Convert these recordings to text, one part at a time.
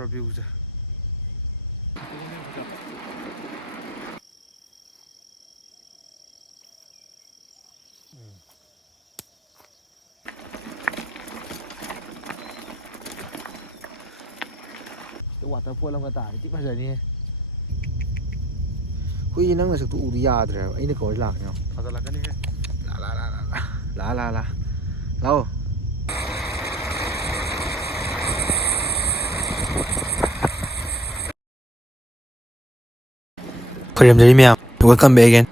ꯐꯖꯗ꯭ꯔꯣ ꯚ꯭ꯌꯨꯁꯦ waterfall ꯑꯃꯒ ꯇꯥꯔꯗꯤ ꯊꯤ ꯐꯖꯅꯤꯍꯦ ꯍꯨꯏ ꯅꯪ ꯅꯁꯛꯇꯨ ꯎꯕ ꯌꯥꯗ꯭ꯔꯦꯕ ꯑꯩꯅ ꯀꯧꯔ ꯂꯥꯛꯀꯅꯤ ꯐꯖꯜꯂꯛꯀꯅꯤꯍꯦ ꯂꯥꯛꯑꯣ ꯈꯣꯏꯔꯝꯖꯔꯤ ꯃꯌꯥꯝ ꯋꯦꯜꯀꯝ ꯕꯦꯛ ꯑꯒꯦꯟ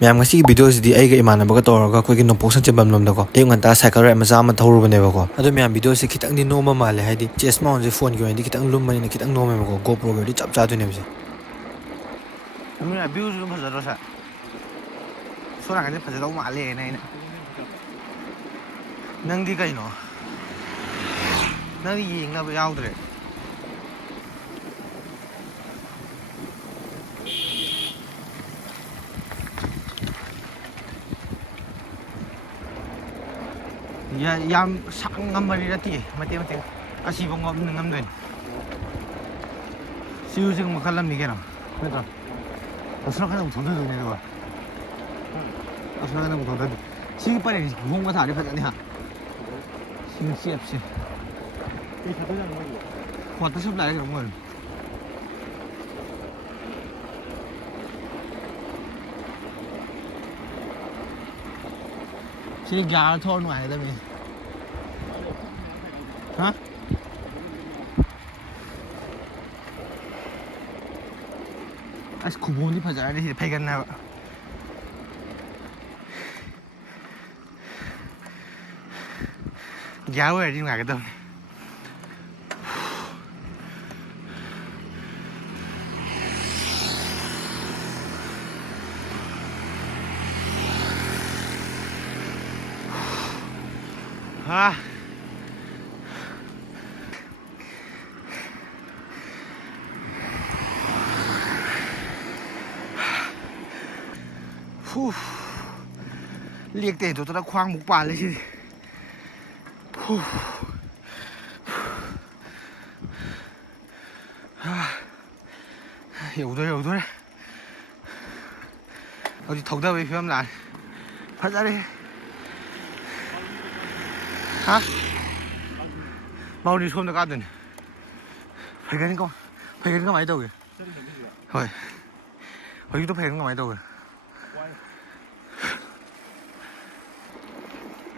ꯃꯌꯥꯝ ꯉꯁꯤꯒꯤ ꯚꯤꯗꯤꯑꯣꯁꯤꯗꯤ ꯑꯩꯒ ꯏꯃꯥꯟꯅꯕꯒ ꯇꯧꯔꯒ ꯑꯩꯈꯣꯏꯒꯤ ꯅꯣꯡꯄꯣꯛ ꯁꯟꯆꯦꯟꯕꯝ ꯂꯣꯝꯗꯀꯣ ꯑꯌꯨꯛ ꯉꯟꯇꯥ ꯁꯥꯏꯀꯜ ꯔꯥꯏꯗ ꯃꯆꯥ ꯑꯃ ꯊꯧꯔꯨꯕꯅꯦꯕꯀꯣ ꯑꯗꯣ ꯃꯌꯥꯝ ꯚꯤꯗꯤꯑꯣꯁꯤ ꯈꯤꯇꯪꯗꯤ ꯅꯣꯝꯕ ꯃꯥꯜꯂꯦ ꯍꯥꯏꯗꯤ ꯆꯦꯁ ꯃꯥꯎꯟꯁꯦ ꯐꯣꯟꯒꯤ ꯑꯣꯏꯅꯗꯤ ꯈꯤꯇꯪ ꯂꯨꯝꯕꯅꯤꯅ ꯈꯤꯇꯪ ꯅꯣꯝꯃꯦꯕꯀꯣ ꯒꯣꯄ꯭ꯔꯣꯒꯤ ꯑꯣꯏꯔꯗꯤ ꯆꯞ ꯆꯥꯗꯣꯏꯅꯦꯕ ꯁꯦ ꯚ꯭ꯌꯨꯁꯨ ꯑꯗꯨꯝ ꯐꯖꯗ꯭ꯔꯣ ꯁꯦ ꯁꯣꯝ ꯅꯥꯀꯟꯗꯤ ꯐꯖꯗꯧ ꯃꯥꯜꯂꯦꯅ ꯑꯩꯅ ꯅꯪꯗꯤ ꯀꯩꯅꯣ ꯅꯪꯗꯤ ꯌꯦꯡꯅꯕ ꯌꯥꯎꯗ꯭ꯔꯦ ꯌꯥꯝ ꯁꯥꯡ ꯉꯝꯕꯗꯤ ꯅꯠꯇꯦ ꯃꯇꯦꯛ ꯃꯇꯦꯛ ꯑꯁꯤꯐꯥꯎ ꯉꯝꯗꯣꯏꯅꯤ ꯁꯤꯁꯨ ꯃꯈꯜ ꯑꯃꯅꯤ ꯀꯩꯅꯣ ꯅꯠꯇ꯭ꯔꯣ ꯑꯁꯣꯝꯅꯥꯀꯟꯗ ꯑꯃꯨꯛ ꯊꯧꯊꯗꯣꯏꯅꯦ ꯑꯗꯨꯒ ꯑꯁꯣꯝꯅꯥꯀꯟꯗ ꯑꯃꯨꯛ ꯊꯧꯊꯗꯣꯏꯅꯤ ꯁꯤꯒꯤ ꯄꯔꯦꯡꯁꯤ ꯈꯣꯡꯒ ꯊꯥꯔꯗꯤ ꯐꯖꯅꯤ ꯍꯥ ꯁꯤꯒꯤ ꯆꯦꯞꯁꯦ ꯋꯥꯇꯔ ꯁꯄ꯭ꯂꯥꯏ ꯀꯩꯅꯣꯝ ꯑꯣꯏꯔꯅꯤ ꯁꯤꯗꯤ ꯒ꯭ꯌꯥꯔ ꯊꯧꯔ ꯅꯨꯡꯉꯥꯏꯒꯗꯕꯅꯤ ꯍꯥ ꯑꯁ ꯈꯨꯕꯣꯝꯗꯤ ꯐꯖꯔꯗꯤ ꯁꯤꯗꯤ ꯐꯩꯒꯟꯅꯦꯕ ꯒ꯭ꯌꯥꯔ ꯑꯣꯏꯔꯗꯤ ꯅꯨꯡꯉꯥꯏꯒꯗꯕꯅꯤ ꯍꯥ ꯂꯦꯛꯇꯦ ꯍꯩꯗꯣꯛꯇꯅ ꯈ꯭ꯋꯥꯡꯃꯨꯛ ꯄꯥꯜꯂꯦ ꯁꯤꯗꯤ ꯌꯧꯗꯣꯔꯦ ꯍꯧꯖꯤꯛ ꯊꯧꯗꯕꯒꯤ ꯐꯤꯕꯝ ꯂꯥꯛꯑꯦ ꯐꯖꯔꯦ ꯍꯥ ꯃꯥꯎꯗꯤ ꯁꯣꯝꯗ ꯀꯥꯗꯣꯏꯅꯤ ꯐꯩꯒꯟ ꯀꯃꯥꯏꯅ ꯇꯧꯒꯦ ꯍꯣꯏ ꯍꯧꯖꯤꯛꯇꯣ ꯐꯩꯒꯟ ꯀꯃꯥꯏꯅ ꯇꯧꯒꯦ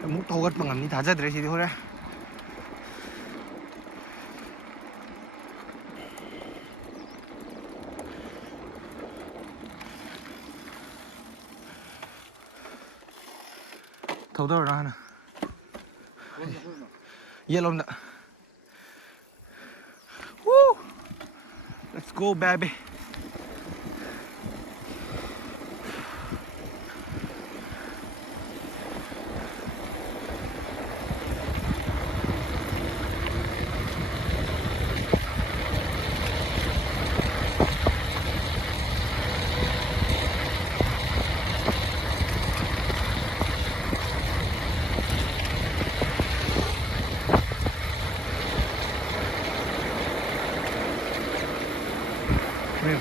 ꯑꯃꯨꯛ ꯊꯧꯒꯠꯄ ꯉꯝꯅꯤ ꯊꯥꯖꯗ꯭ꯔꯦ ꯁꯤꯗꯤ ꯍꯣꯔꯦꯟ ꯊꯧꯗꯔꯣ ꯍꯥꯟꯅ ꯌꯦꯠꯂꯣꯝꯗ Let's go baby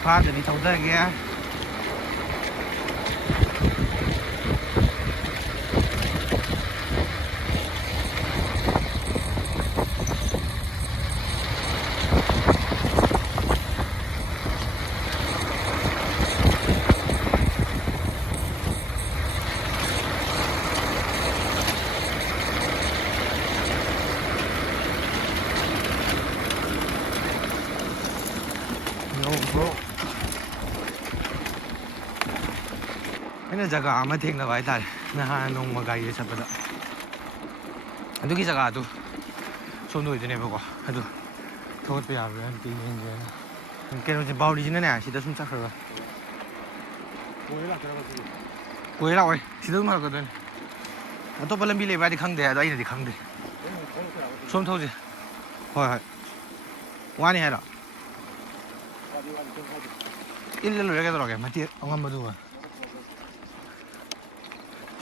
ꯐꯥꯗꯗꯤ ꯊꯧꯗꯔꯒꯦ ꯑꯩꯅ ꯖꯒꯥ ꯑꯃ ꯊꯦꯡꯅꯕ ꯍꯥꯏꯇꯥꯔꯦ ꯅꯍꯥꯟ ꯅꯣꯡꯃ ꯒꯥꯔꯤꯗ ꯆꯠꯄꯗ ꯑꯗꯨꯒꯤ ꯖꯒꯥꯗꯨ ꯁꯣꯝꯗ ꯑꯣꯏꯗꯣꯏꯅꯦꯕꯀꯣ ꯑꯗꯨ ꯊꯧꯒꯠꯄ ꯌꯥꯕ꯭ꯔꯥ ꯑꯝꯇ ꯌꯦꯡꯒꯦꯅ ꯀꯩꯅꯣꯁꯦ ꯕꯥꯎꯔꯤꯁꯤꯅꯅꯦ ꯁꯤꯗ ꯁꯨꯝ ꯆꯠꯈ꯭ꯔꯒ ꯀꯣꯏꯔ ꯂꯥꯛꯑꯣꯏ ꯁꯤꯗ ꯑꯗꯨꯝ ꯍꯜꯂꯛꯀꯗꯣꯏꯅꯤ ꯑꯇꯣꯞꯄ ꯂꯝꯕꯤ ꯂꯩꯕ꯭ꯔꯥꯗꯤ ꯈꯪꯗꯦ ꯑꯗꯣ ꯑꯩꯅꯗꯤ ꯈꯪꯗꯦ ꯁꯣꯝ ꯊꯧꯁꯦ ꯍꯣꯏ ꯋꯥꯅꯤ ꯍꯥꯏꯔꯣ ꯏꯜꯂ ꯂꯣꯏꯔꯦ ꯀꯩꯗꯧꯔꯒꯦ ꯃꯇꯦꯛ ꯑꯉꯝꯕꯗꯨꯒ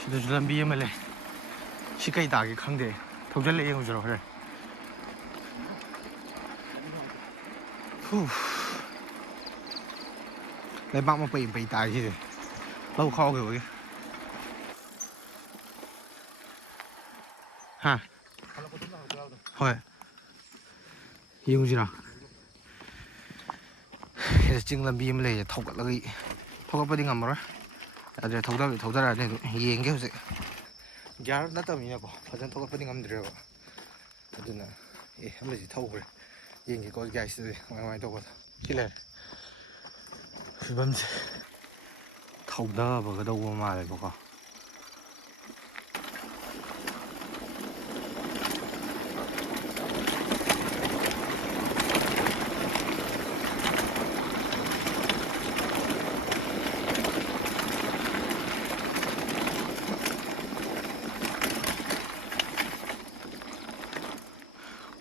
ꯁꯤꯗꯁꯨ ꯂꯝꯕꯤ ꯑꯃ ꯂꯩ ꯁꯤ ꯀꯩ ꯇꯥꯒꯦ ꯈꯪꯗꯦ ꯊꯧꯖꯤꯜꯂ ꯌꯦꯡꯉꯨꯁꯤꯔꯣ ꯍꯣꯔꯦꯟ Leibak mapay pay tayo siya. Lau khao kiểu ha. Hoi. Yung gì nào? Chừng làm bìm lấy thọc cái gì? Thọc cái gì ngầm rồi? Rồi thọc ra này yên cái gì? Giá nó tao mình có, phải chăng thọc cái gì ngầm được không? Thế nên là, em lấy gì thọc rồi? Yên cái có cái gì ngoài ngoài thọc cái, cái này. Vâng. Thọc đó vào cái đâu mà lại có.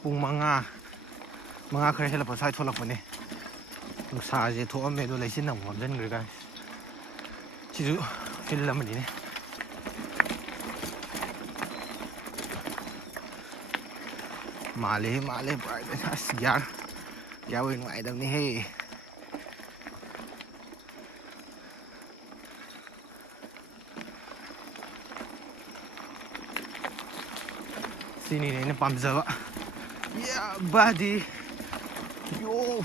Pung mga khare hela pasai tholak pane sa je tho me do leisin nam wam jan gre ga chiru fil lam ni ne male bai as yar ya wen ngai dam ni he sini ne pam zawa yeah buddy yo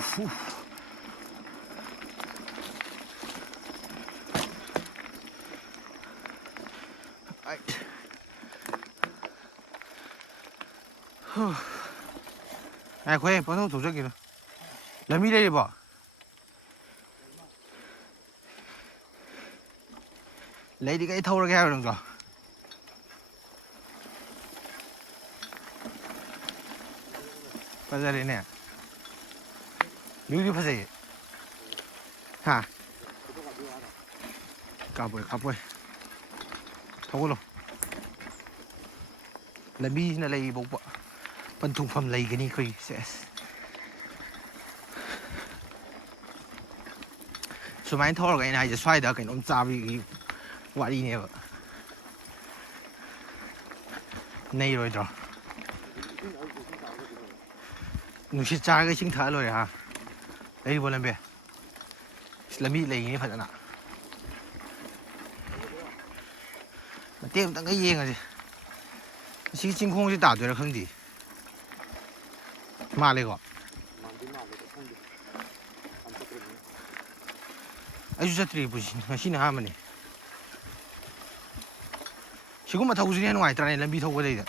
ai khoe bao nhiêu tổ chức kìa làm gì đây bỏ lấy đi cái thâu ra cái được rồi bây giờ đây nè lưu đi phải gì hả cà bồi thâu luôn làm gì là lấy bốc bọ phần thùng phẩm lấy cái này khơi sẽ số máy thâu cái nàyจะxoay được cái ông cha bị quả đi nè này rồi đó nó sẽ cha cái sinh thái rồi hả đây vô làm bè làm gì lấy cái phần nào tiêm tặng cái gì rồi gì chính không chỉ打对了坑底嘛那个아주 저들이 보시 신이 하면이 지금만 타고 지내는 거 아니더라 람비 타고 그래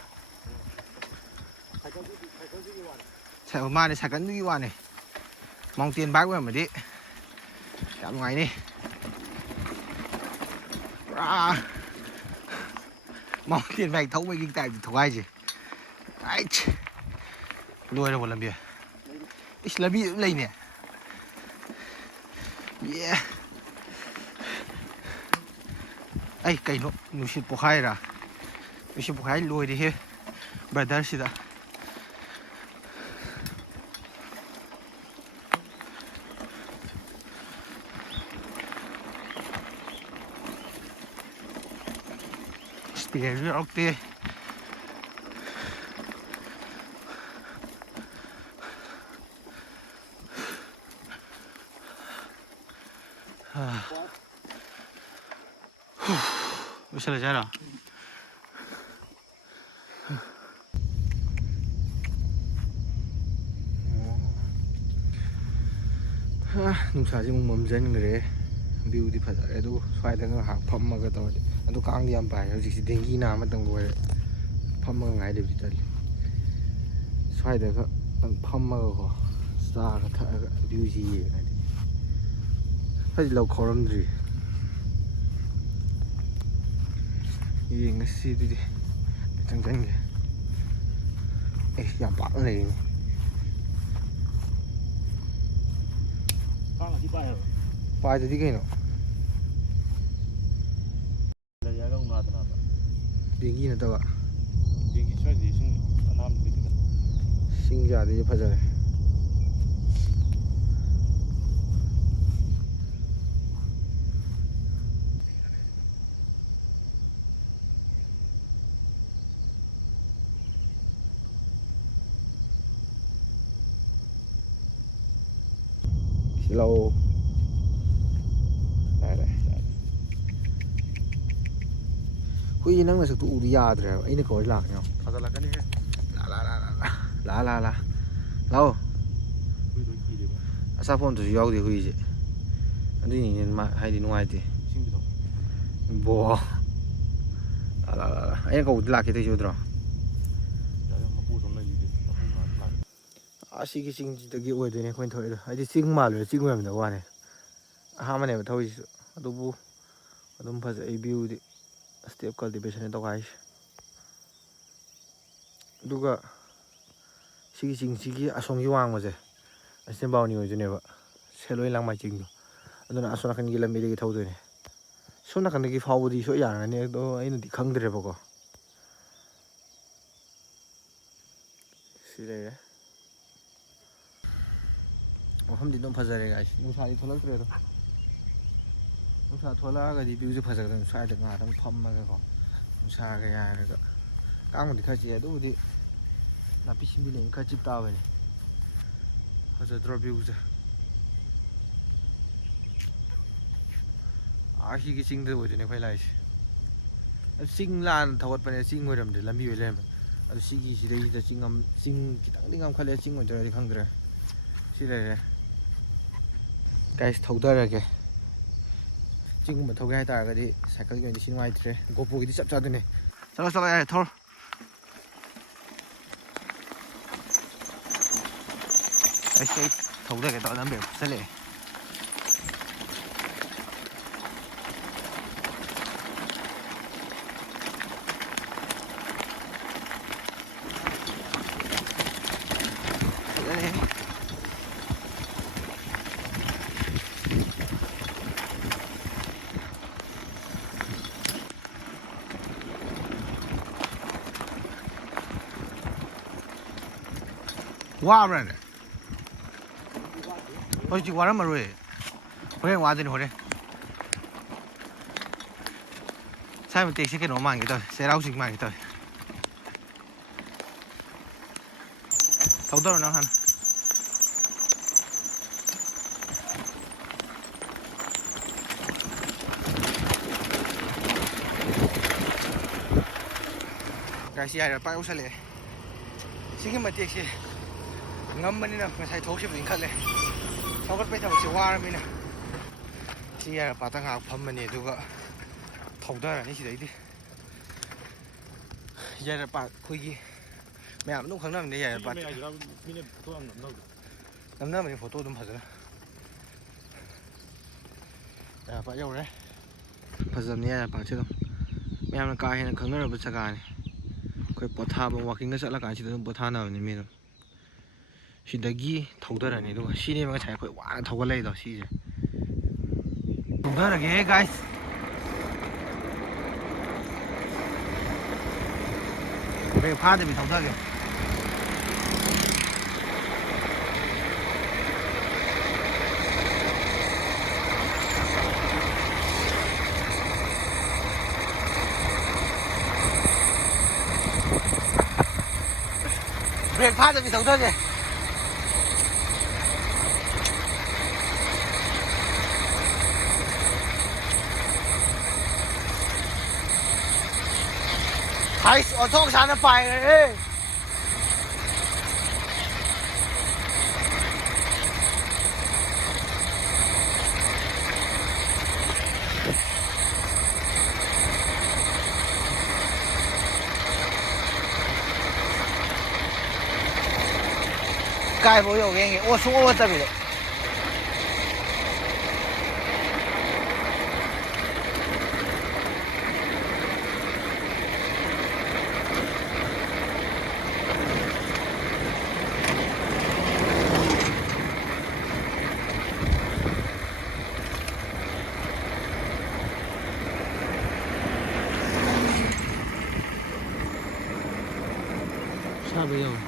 자 엄마네 잠깐 누기 와네 mong tiền bác của em đi chạm ngoài đi mong tiền bạc thấu mấy kinh tài thì thuộc ai gì ai nuôi đâu một lần bia ít là bia lấy nè yeah ai cái nó xịt bốc hai ra nó xịt bốc hai nuôi đi he brother xịt à spirit ok bisa lah cara nungsaji mong mamjan ngre view di phajare adu swaida nga hak phammaga tawde adu kang di am pai hojik dengi na ma tang loire phammaga ngai de bi tali swaida ga phammaga ko sa ga tha ga view ji ngai di haji lau khoram dri yi ngasi di chang chang ge yam pa này Pai tadi kayaknya. Dari agak unat apa? Tinggi nanti pak. Tinggi saya di sini enam gitu. Sing jadi apa jadi? ꯂꯥꯛꯑꯣ ꯂꯥꯛꯑꯦ ꯍꯨꯏ ꯅꯪ ꯅꯁꯛꯇꯨ ꯎꯕ ꯌꯥꯗ꯭ꯔꯦꯕ ꯑꯩꯅ ꯀꯧꯔ ꯂꯥꯛꯀꯅꯤ ꯐꯒꯠꯂꯛꯀꯅꯤꯍꯦ ꯂꯥꯛꯑꯣ ꯍꯨꯏꯗꯣ ꯀꯤꯔꯦꯕ ꯑꯆꯥꯄꯣꯠ ꯑꯝꯇꯁꯨ ꯌꯥꯎꯗꯦ ꯍꯨꯏꯁꯦ ꯑꯗꯨꯏꯅꯤꯅꯦ ꯍꯥꯏꯗꯤ ꯅꯨꯡꯉꯥꯏꯇꯦ ꯏꯁꯤꯡ ꯄꯤꯊꯛꯑꯣ ꯕꯣ ꯑꯩꯅ ꯀꯧꯕꯗꯤ ꯂꯥꯛꯀꯦ ꯇꯧꯏꯁꯦ ꯎꯗ꯭ꯔꯣ ꯌꯥꯔꯦ ꯃꯄꯨꯁꯨ ꯑꯃ ꯂꯩꯁꯤꯗꯤ ꯃꯄꯨ ꯉꯥꯛꯇ ꯂꯥꯛꯑꯦ ꯑꯁꯤꯒꯤ ꯆꯤꯡꯁꯤꯗꯒꯤ ꯑꯣꯏꯗꯣꯏꯅꯦ ꯑꯩꯈꯣꯏꯅ ꯊꯧꯔꯛꯏꯗꯣ ꯍꯥꯏꯗꯤ ꯆꯤꯡ ꯃꯥꯜꯂꯨꯔꯦ ꯆꯤꯡ ꯑꯣꯏꯔꯝꯗꯕ ꯋꯥꯅꯤ ꯑꯍꯥꯟꯕꯅꯦꯕ ꯊꯧꯔꯤꯁꯤꯁꯨ ꯑꯗꯨꯕꯨ ꯑꯗꯨꯝ ꯐꯖꯩ ꯚ꯭ꯌꯨꯗꯤ ꯁ꯭ꯇꯦꯞ ꯀꯜꯇꯤꯚꯦꯁꯟ ꯇꯧꯈꯥꯏꯔꯤꯁꯦ ꯑꯗꯨꯒ ꯁꯤꯒꯤ ꯆꯤꯡꯁꯤꯒꯤ ꯑꯁꯣꯝꯒꯤ ꯋꯥꯡꯃꯁꯦ ꯑꯁꯤꯅ ꯕꯥꯎꯅꯤ ꯑꯣꯏꯗꯣꯏꯅꯦꯕ ꯁꯦꯂꯣꯏ ꯂꯥꯡꯃꯥꯏ ꯆꯤꯡꯗꯣ ꯑꯗꯨꯅ ꯑꯁꯣꯝ ꯅꯥꯀꯟꯒꯤ ꯂꯝꯕꯤꯗꯒꯤ ꯊꯧꯗꯣꯏꯅꯦ ꯁꯣꯝ ꯅꯥꯀꯟꯗꯒꯤ ꯐꯥꯎꯕꯗꯤ ꯁꯣꯏ ꯌꯥꯔꯒꯅꯤ ꯑꯗꯣ ꯑꯩꯅꯗꯤ ꯈꯪꯗ꯭ꯔꯦꯕꯀꯣ ꯁꯤ ꯂꯩꯔꯦ ꯃꯐꯝꯗꯤ ꯑꯗꯨꯝ ꯐꯖꯔꯦ ꯒꯥꯏꯁ ꯅꯨꯡꯁꯥꯗꯤ ꯊꯣꯛꯂꯛꯇ꯭ꯔꯦꯗꯣ ꯅꯨꯡꯁꯥ ꯊꯣꯛꯂꯛꯑꯒꯗꯤ ꯚ꯭ꯌꯨꯁꯦ ꯐꯖꯒꯗꯕꯅꯤ ꯁ꯭ꯋꯥꯏꯗ ꯉꯥꯏꯍꯥꯛꯇꯪ ꯐꯝꯃꯒꯀꯣ ꯅꯨꯡꯁꯥꯒ ꯌꯥꯏꯔꯒ ꯀꯥꯡꯕꯨꯗꯤ ꯈꯔ ꯆꯤꯛꯑꯦ ꯑꯗꯨꯕꯨꯗꯤ ꯅꯥꯄꯤ ꯁꯤꯡꯕꯤ ꯂꯩꯅ ꯈꯔ ꯆꯤꯛ ꯇꯥꯕꯅꯤ ꯐꯖꯗ꯭ꯔꯣ ꯚ꯭ꯌꯨꯁꯦ ꯁꯤꯒꯤ ꯆꯤꯡꯗ ꯑꯣꯏꯗꯣꯏꯅꯦ ꯑꯩꯈꯣꯏ ꯂꯥꯛꯏꯁꯦ ꯑꯗꯨ ꯆꯤꯡ ꯂꯥꯟꯅ ꯊꯧꯒꯠꯄꯅꯦ ꯆꯤꯡ ꯑꯣꯏꯔꯝꯗ꯭ꯔꯦ ꯂꯝꯕꯤ ꯑꯣꯏ ꯂꯩꯔꯝꯃꯦ ꯑꯗꯨ ꯁꯤꯒꯤꯁꯤꯗꯩꯁꯤꯗ ꯆꯤꯡ ꯈꯤꯇꯪꯗꯤ ꯉꯝꯈꯠꯂꯦ ꯆꯤꯡ ꯑꯣꯏꯗꯣꯏꯔꯗꯤ ꯈꯪꯗ꯭ꯔꯦ ꯁꯤ ꯂꯩꯔꯦ ꯒꯥꯏꯁ ꯊꯧꯙꯔꯒꯦ ꯆꯤꯡꯒꯨꯝꯕ ꯊꯧꯒꯦ ꯍꯥꯏꯇꯥꯔꯒꯗꯤ ꯁꯥꯏꯀꯜꯒꯤ ꯑꯣꯏꯅꯗꯤ ꯁꯤ ꯅꯨꯡꯉꯥꯏꯇ꯭ꯔꯦ ꯒꯣꯄ꯭ꯔꯣꯒꯤꯗꯤ ꯆꯞ ꯆꯥꯗꯣꯏꯅꯦ ꯆꯠꯂꯣ ꯌꯥꯔꯦ ꯊꯧꯔꯣ ꯑꯩ ꯊꯧꯙꯒꯦ ꯇꯧꯔ ꯅꯪ ꯕ꯭ꯔꯦꯛ ꯐꯛꯆꯜꯂꯛꯑꯦ ꯋꯥꯕ꯭ꯔꯥꯅꯦ ꯍꯧꯖꯤꯛ ꯋꯥꯔꯝꯃꯔꯣꯏ ꯍꯣꯔꯦꯟ ꯋꯥꯗꯣꯏꯅꯤ ꯍꯣꯔꯦꯟ ꯁꯥꯏ ꯃꯇꯦꯛꯁꯤ ꯀꯩꯅꯣ ꯃꯥꯟꯒꯦ ꯇꯧꯋꯦ ꯆꯩꯔꯥꯎ ꯆꯤꯡ ꯃꯥꯟꯒꯦ ꯇꯧꯋꯦ ꯊꯧꯙꯔꯣ ꯅꯪ ꯍꯥꯟꯅ ꯒꯥꯏꯁꯤ ꯌꯥꯏꯔ ꯄꯥꯛ ꯌꯧꯁꯜꯂꯛꯑꯦ ꯁꯤꯒꯤ ꯃꯇꯦꯛꯁꯤ ꯉꯝꯕꯅꯤꯅ ꯉꯁꯥꯏ ꯊꯣꯛꯈꯤꯕ ꯏꯟꯈꯠꯂꯦ ꯊꯧꯒꯠꯄꯩ ꯊꯕꯛꯁꯤ ꯋꯥꯔꯕꯅꯤꯅ ꯁꯤ ꯌꯥꯏꯔꯛꯄꯥꯠꯇ ꯉꯥꯏꯍꯥꯛ ꯐꯝꯃꯅꯤ ꯑꯗꯨꯒ ꯊꯧꯙꯔꯅꯤ ꯁꯤꯗꯩꯗꯤ ꯌꯥꯏꯔꯛꯄꯥꯠ ꯑꯩꯈꯣꯏꯒꯤ ꯃꯌꯥꯝ ꯑꯗꯨꯝ ꯈꯪꯅꯕꯅꯦ ꯁꯤꯒꯤ ꯌꯥꯏꯔꯛꯄꯥꯠ ꯃꯌꯥꯏꯁꯤꯗ ꯃꯤꯅ ꯐꯣꯇꯣ ꯌꯥꯝ ꯅꯝꯅꯕꯗꯣ ꯅꯝꯅꯕꯅꯤ ꯐꯣꯇꯣ ꯑꯗꯨꯝ ꯐꯖꯅ ꯌꯥꯏꯔꯛꯄꯥꯠ ꯌꯧꯔꯦ ꯐꯖꯕꯅꯤ ꯌꯥꯏꯔꯛꯄꯥꯠꯁꯦ ꯑꯗꯨꯝ ꯃꯌꯥꯝꯅ ꯀꯥ ꯍꯦꯟꯅ ꯈꯪꯅꯔꯕ ꯖꯒꯥꯅꯤ ꯑꯩꯈꯣꯏ ꯄꯣꯊꯥꯕ ꯋꯥꯛꯀꯤꯡꯒ ꯆꯠꯂꯀꯥꯟꯁꯤꯗ ꯑꯗꯨꯝ ꯄꯣꯊꯥꯅꯕꯅꯤ ꯃꯤ ꯑꯗꯨꯝ ꯁꯤꯗꯒꯤ ꯊꯧꯙꯔꯅꯤ ꯑꯗꯨꯒ ꯁꯤꯅꯦꯕ ꯉꯁꯥꯏ ꯑꯩꯈꯣꯏ ꯋꯥꯅ ꯊꯧꯒꯠꯂꯛꯏꯗꯣ ꯁꯤꯁꯦ ꯊꯧꯙꯔꯒꯦ ꯒꯥꯏꯁ ꯕ꯭ꯔꯦꯛ ꯐꯥꯗꯕꯤ ꯊꯧꯙꯒꯦ ꯕ꯭ꯔꯦꯛ ꯐꯥꯗꯕꯤ ꯊꯧꯙꯒꯦ ꯍꯥꯏꯁ ꯑꯣꯟꯊꯣꯛ ꯁꯥꯅ ꯄꯥꯏꯔꯦ ꯀꯥꯏꯐꯥꯎ ꯌꯧꯒꯦ ꯌꯦꯡꯒꯦ ꯁꯨꯡꯑꯣ ꯑꯣꯠꯇꯕꯤꯗ ꯁꯥꯕ ꯌꯧꯔꯦ